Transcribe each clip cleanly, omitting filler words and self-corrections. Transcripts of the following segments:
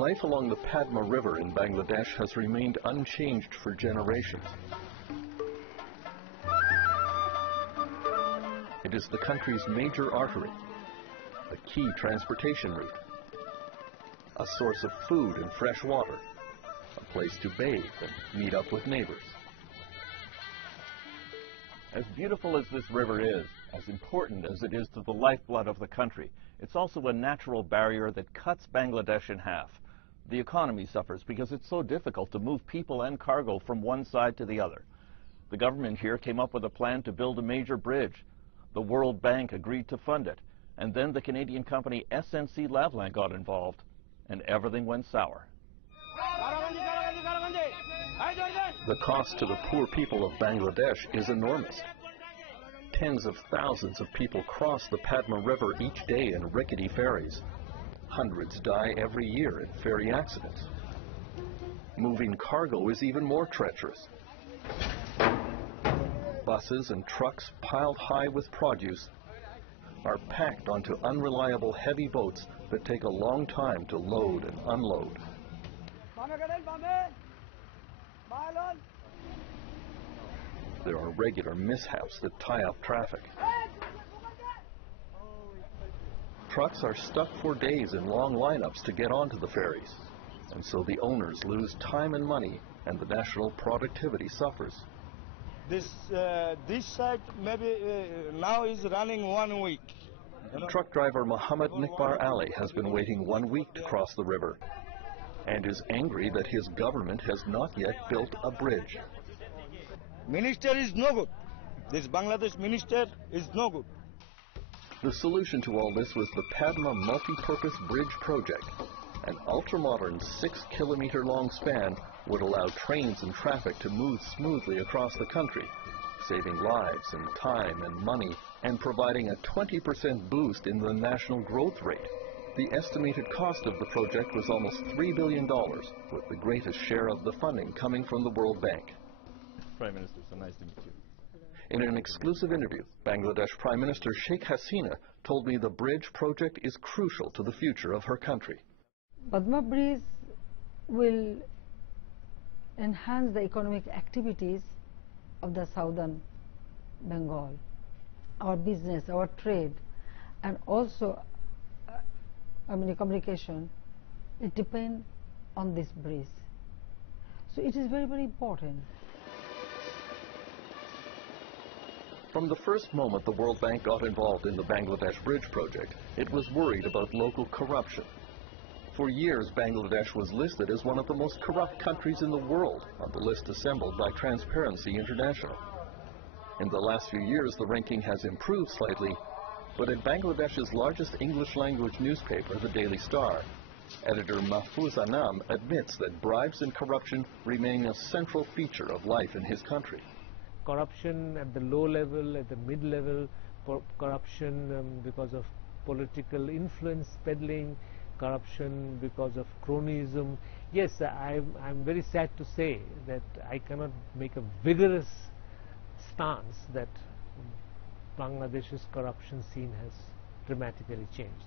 Life along the Padma River in Bangladesh has remained unchanged for generations. It is the country's major artery, a key transportation route, a source of food and fresh water, a place to bathe and meet up with neighbors. As beautiful as this river is, as important as it is to the lifeblood of the country, it's also a natural barrier that cuts Bangladesh in half. The economy suffers because it's so difficult to move people and cargo from one side to the other. The government here came up with a plan to build a major bridge. The World Bank agreed to fund it, and then the Canadian company SNC-Lavalin got involved, and everything went sour. The cost to the poor people of Bangladesh is enormous. Tens of thousands of people cross the Padma River each day in rickety ferries. Hundreds die every year in ferry accidents. Moving cargo is even more treacherous. Buses and trucks piled high with produce are packed onto unreliable heavy boats that take a long time to load and unload. There are regular mishaps that tie up traffic. Trucks are stuck for days in long lineups to get onto the ferries, and so the owners lose time and money, and the national productivity suffers. This site maybe now is running 1 week. Truck driver Muhammad Nikbar Ali has been waiting 1 week to cross the river and is angry that his government has not yet built a bridge. Minister is no good. This Bangladesh minister is no good. The solution to all this was the Padma Multi-Purpose Bridge Project. An ultra-modern 6-kilometer-long span would allow trains and traffic to move smoothly across the country, saving lives and time and money, and providing a 20% boost in the national growth rate. The estimated cost of the project was almost $3 billion, with the greatest share of the funding coming from the World Bank. Prime Minister, so nice to meet you. In an exclusive interview, Bangladesh Prime Minister Sheikh Hasina told me the bridge project is crucial to the future of her country. Padma Bridge will enhance the economic activities of the southern Bengal, our business, our trade, and also communication. It depends on this bridge. So it is very, very important. From the first moment the World Bank got involved in the Bangladesh Bridge project, it was worried about local corruption. For years, Bangladesh was listed as one of the most corrupt countries in the world on the list assembled by Transparency International. In the last few years, the ranking has improved slightly, but in Bangladesh's largest English-language newspaper, the Daily Star, editor Mahfouz Anam admits that bribes and corruption remain a central feature of life in his country. Corruption at the low level, at the mid-level, corruption because of political influence peddling, corruption because of cronyism. Yes, I'm very sad to say that I cannot make a vigorous stance that Bangladesh's corruption scene has dramatically changed.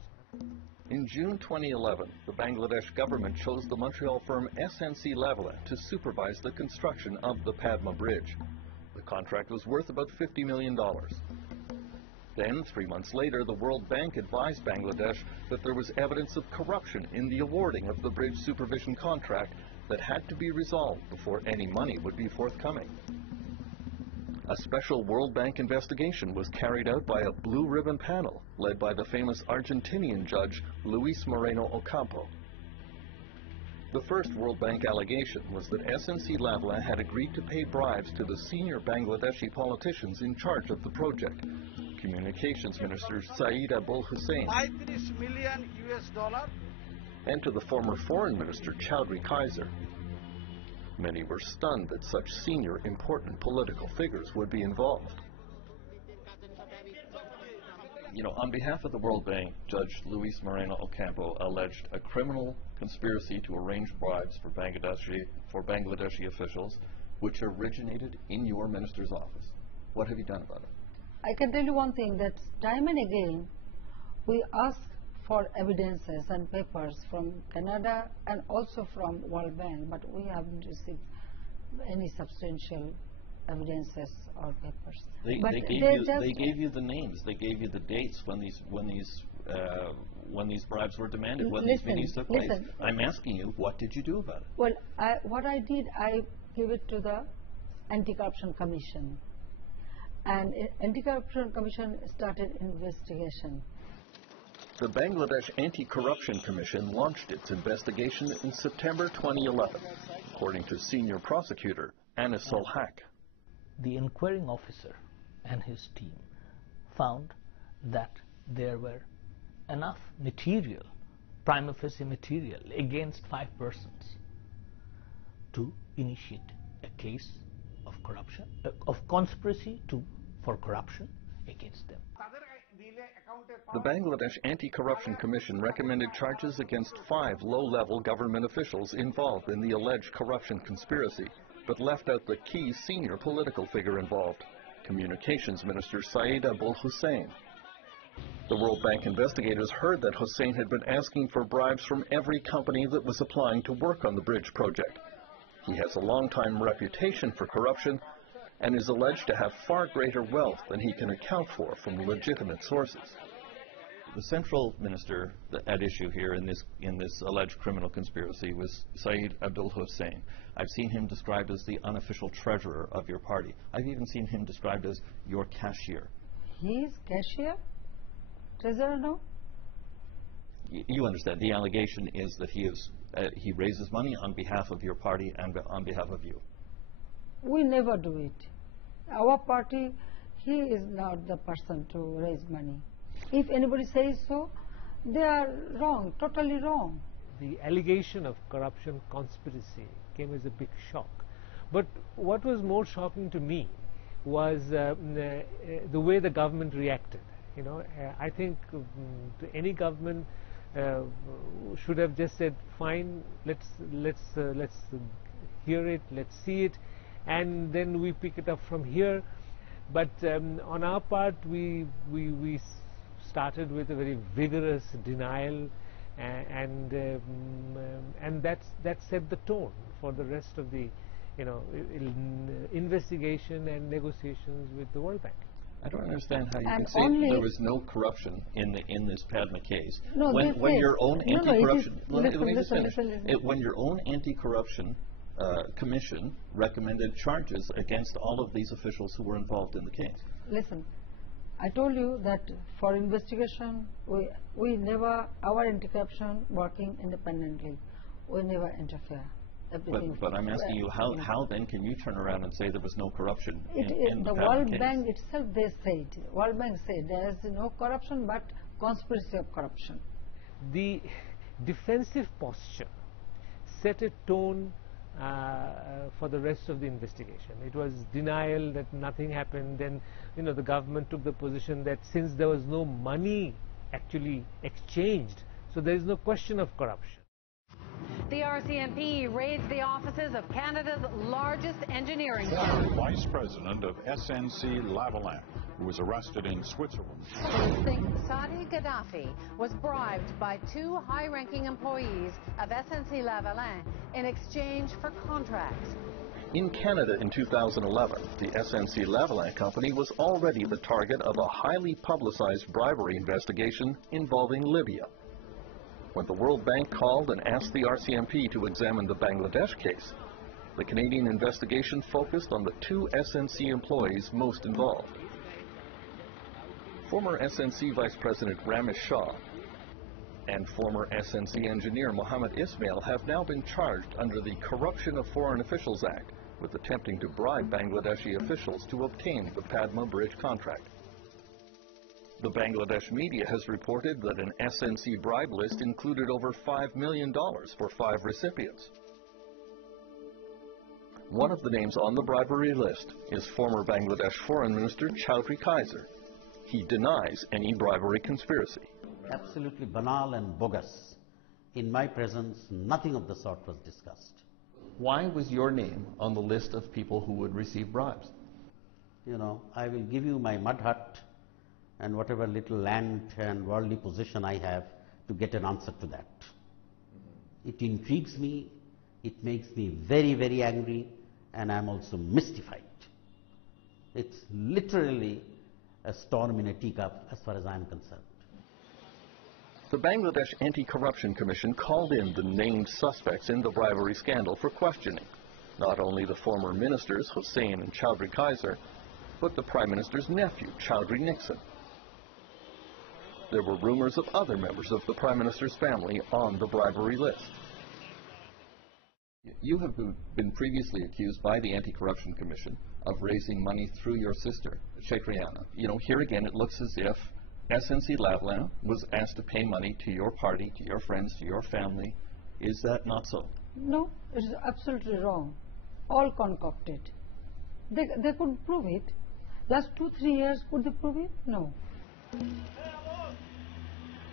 In June 2011, the Bangladesh government chose the Montreal firm SNC-Lavalin to supervise the construction of the Padma Bridge. The contract was worth about $50 million. Then, 3 months later, the World Bank advised Bangladesh that there was evidence of corruption in the awarding of the bridge supervision contract that had to be resolved before any money would be forthcoming. A special World Bank investigation was carried out by a blue ribbon panel led by the famous Argentinian judge Luis Moreno Ocampo. The first World Bank allegation was that SNC-Lavalin had agreed to pay bribes to the senior Bangladeshi politicians in charge of the project, Communications Minister Saeed Abul Hussein, $5 million and to the former Foreign Minister Chowdhury Kaiser. Many were stunned that such senior, important political figures would be involved. On behalf of the World Bank, Judge Luis Moreno Ocampo alleged a criminal conspiracy to arrange bribes for Bangladeshi officials, which originated in your minister's office. What have you done about it? I can tell you one thing, that time and again we ask for evidences and papers from Canada and also from World Bank, but we haven't received any substantial evidences or papers. They gave you the names. They gave you the dates when these bribes were demanded, when these meetings took place. I'm asking you, what did you do about it? Well, what I did, I gave it to the Anti-Corruption Commission, and Anti-Corruption Commission started investigation. The Bangladesh Anti-Corruption Commission launched its investigation in September 2011, according to senior prosecutor Anis Ul Haq. The inquiring officer and his team found that there were enough material, prima facie material, against 5 persons to initiate a case of corruption, of conspiracy for corruption against them. The Bangladesh Anti-Corruption Commission recommended charges against 5 low-level government officials involved in the alleged corruption conspiracy, but left out the key senior political figure involved, Communications Minister Saeed Abul Hussein. The World Bank investigators heard that Hussein had been asking for bribes from every company that was applying to work on the bridge project. He has a long-time reputation for corruption and is alleged to have far greater wealth than he can account for from legitimate sources. The central minister at issue here in this alleged criminal conspiracy was Saeed Abul Hussein. I've seen him described as the unofficial treasurer of your party. I've even seen him described as your cashier. He is cashier? Treasurer, no? You understand, the allegation is that he raises money on behalf of your party and on behalf of you. We never do it. Our party, he is not the person to raise money. If anybody says so, they are wrong, totally wrong. The allegation of corruption conspiracy came as a big shock. But what was more shocking to me was the way the government reacted. You know, I think any government should have just said, "Fine, let's hear it, let's see it, and then we pick it up from here." But on our part, we started with a very vigorous denial, and that set the tone for the rest of the, investigation and negotiations with the World Bank. I don't understand how you And can say there was no corruption in this Padma case. No, when your own anti-corruption listen. When your own anti-corruption commission recommended charges against all of these officials who were involved in the case. Listen, I told you that for investigation, we never, our anti-corruption working independently, we never interfere. But I'm asking you, how then can you turn around and say there was no corruption in the World case? Bank itself, they said, World Bank said there is no corruption but conspiracy of corruption. The defensive posture set a tone for the rest of the investigation. It was denial that nothing happened. Then, the government took the position that since there was no money actually exchanged, so there is no question of corruption. The RCMP raids the offices of Canada's largest engineering firm. Vice President of SNC-Lavalin, who was arrested in Switzerland. Police think Saadi Gaddafi was bribed by 2 high-ranking employees of SNC-Lavalin in exchange for contracts. In Canada in 2011, the SNC-Lavalin company was already the target of a highly publicized bribery investigation involving Libya. When the World Bank called and asked the RCMP to examine the Bangladesh case, the Canadian investigation focused on the 2 SNC employees most involved. Former SNC Vice President Ramesh Shah and former SNC engineer Mohammed Ismail have now been charged under the Corruption of Foreign Officials Act with attempting to bribe Bangladeshi officials to obtain the Padma Bridge contract. The Bangladesh media has reported that an SNC bribe list included over $5 million for 5 recipients. One of the names on the bribery list is former Bangladesh Foreign Minister Chowdhury Kaiser. He denies any bribery conspiracy. Absolutely banal and bogus. In my presence, nothing of the sort was discussed. Why was your name on the list of people who would receive bribes? I will give you my mud hut and whatever little land and worldly position I have, to get an answer to that. It intrigues me, it makes me very, very angry, and I am also mystified. It's literally a storm in a teacup as far as I am concerned. The Bangladesh Anti-Corruption Commission called in the named suspects in the bribery scandal for questioning, not only the former ministers Hussain and Chowdhury Kaiser, but the Prime Minister's nephew, Chowdhury Nixon. There were rumors of other members of the Prime Minister's family on the bribery list. You have been previously accused by the Anti-Corruption Commission of raising money through your sister, Sheikh Rehana. You know, here again it looks as if SNC-Lavalin was asked to pay money to your party, to your friends, to your family. Is that not so? No, it is absolutely wrong. All concocted. They could prove it. Last 2-3 years, could they prove it? No.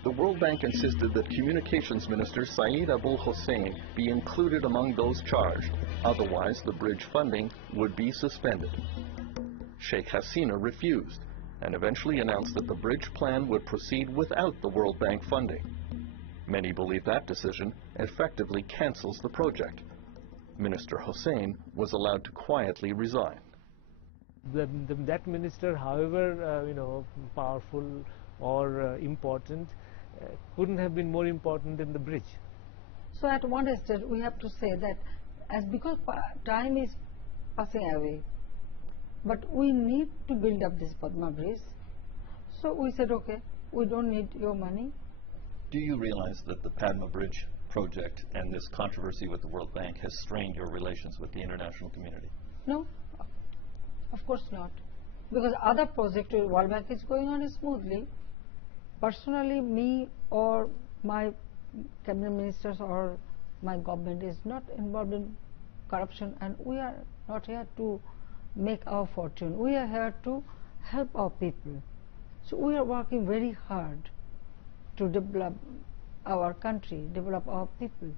The World Bank insisted that Communications Minister Saeed Abul Hussain be included among those charged. Otherwise, the bridge funding would be suspended. Sheikh Hasina refused and eventually announced that the bridge plan would proceed without the World Bank funding. Many believe that decision effectively cancels the project. Minister Hussain was allowed to quietly resign. That minister, however powerful or important, couldn't have been more important than the bridge. So at one stage we have to say that because time is passing away, but we need to build up this Padma Bridge. So we said, okay, we don't need your money. Do you realize that the Padma Bridge project and this controversy with the World Bank has strained your relations with the international community? No, of course not. Because other project with World Bank is going on smoothly. Personally, me or my cabinet ministers or my government is not involved in corruption, and we are not here to make our fortune. We are here to help our people. So we are working very hard to develop our country, develop our people.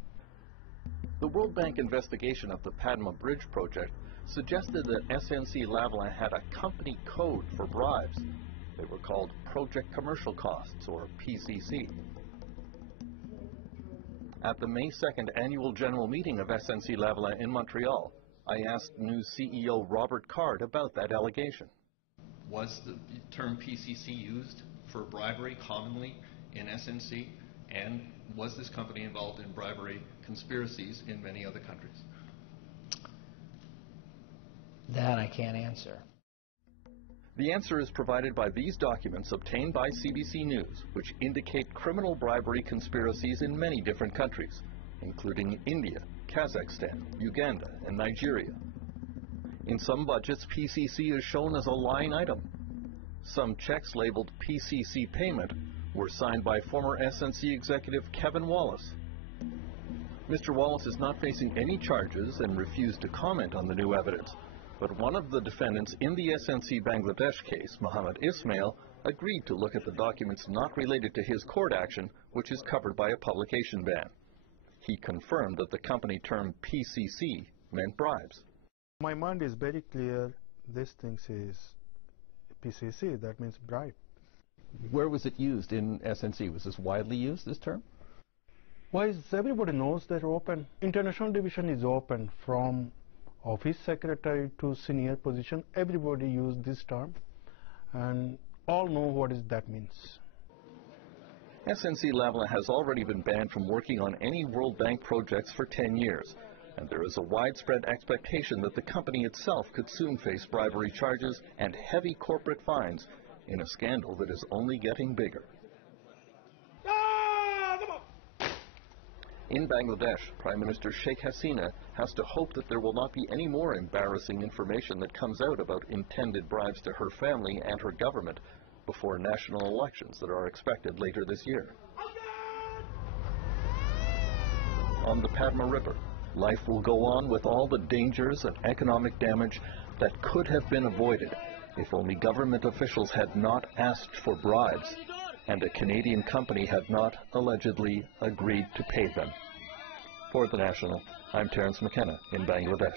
The World Bank investigation of the Padma Bridge project suggested that SNC-Lavalin had a company code for bribes. They were called Project Commercial Costs, or PCC. At the May 2nd annual general meeting of SNC-Lavalin in Montreal, I asked new CEO Robert Card about that allegation. Was the term PCC used for bribery commonly in SNC? And was this company involved in bribery conspiracies in many other countries? That I can't answer. The answer is provided by these documents obtained by CBC News, which indicate criminal bribery conspiracies in many different countries, including India, Kazakhstan, Uganda, and Nigeria. In some budgets, PCC is shown as a line item. Some checks labeled PCC payment were signed by former SNC executive Kevin Wallace. Mr. Wallace is not facing any charges and refused to comment on the new evidence. But one of the defendants in the SNC Bangladesh case, Muhammad Ismail, agreed to look at the documents not related to his court action, which is covered by a publication ban. He confirmed that the company term PCC meant bribes. My mind is very clear. This thing says PCC, that means bribe. Where was it used in SNC? Was this widely used, this term? Why, everybody knows that open. International division is open from office secretary to senior position. Everybody use this term and all know what that means. SNC-Lavalin has already been banned from working on any World Bank projects for 10 years, and there is a widespread expectation that the company itself could soon face bribery charges and heavy corporate fines in a scandal that is only getting bigger. In Bangladesh, Prime Minister Sheikh Hasina has to hope that there will not be any more embarrassing information that comes out about intended bribes to her family and her government before national elections that are expected later this year. On the Padma River, life will go on with all the dangers and economic damage that could have been avoided if only government officials had not asked for bribes and a Canadian company had not allegedly agreed to pay them. For The National, I'm Terence McKenna in Bangladesh.